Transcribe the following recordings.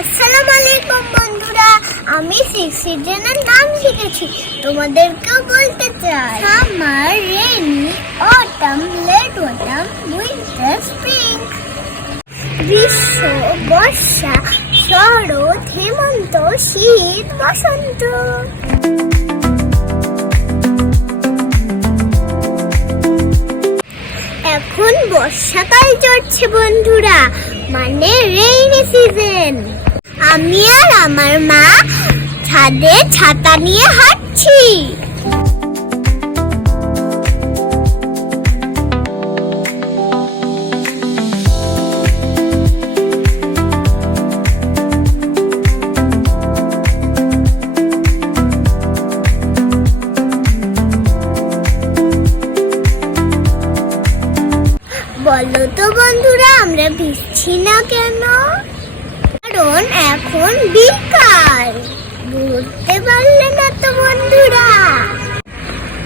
আসসালামু আলাইকুম বন্ধুরা, আমি সিক্স সিজনের নাম শিখেছি। তোমাদেরকেও বলতে চাই। Summer rainy autumn late autumn winter spring গ্রীষ্ম, বর্ষা, শরৎ, হেমন্ত, শীত, বসন্ত। এখন বর্ষাকাল চলছে বন্ধুরা মানে রেইনি সিজন আমি আর আমার মা ছাদে ছাতা নিয়ে হাঁটছি। বলো তো বন্ধুরা, আমরা ভিজছি না কেন? বিকাল। ঘুরতে পারলে না তো বন্ধুরা।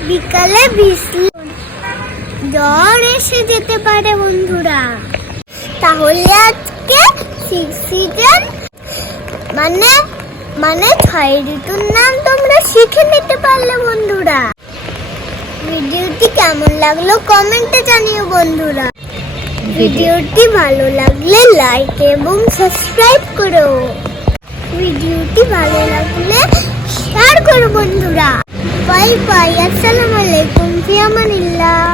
বিকালে ভিজলে জ্বর এসে যেতে পারে বন্ধুরা। তাহলে আজকে সিক্স সিজন মানে মানে ছয় ঋতুর নাম তোমরা শিখে নিতে পারলে বন্ধুরা। ভিডিওটি কেমন লাগল কমেন্টে জানিও বন্ধুরা। ভিডিওটি ভালো লাগলে লাইক এবং সাবস্ক্রাইব করো। ভিডিওটি ভালো লাগলে শেয়ার করো বন্ধুরা। বাই বাই আসসালামু আলাইকুম ফি আমানিল্লাহ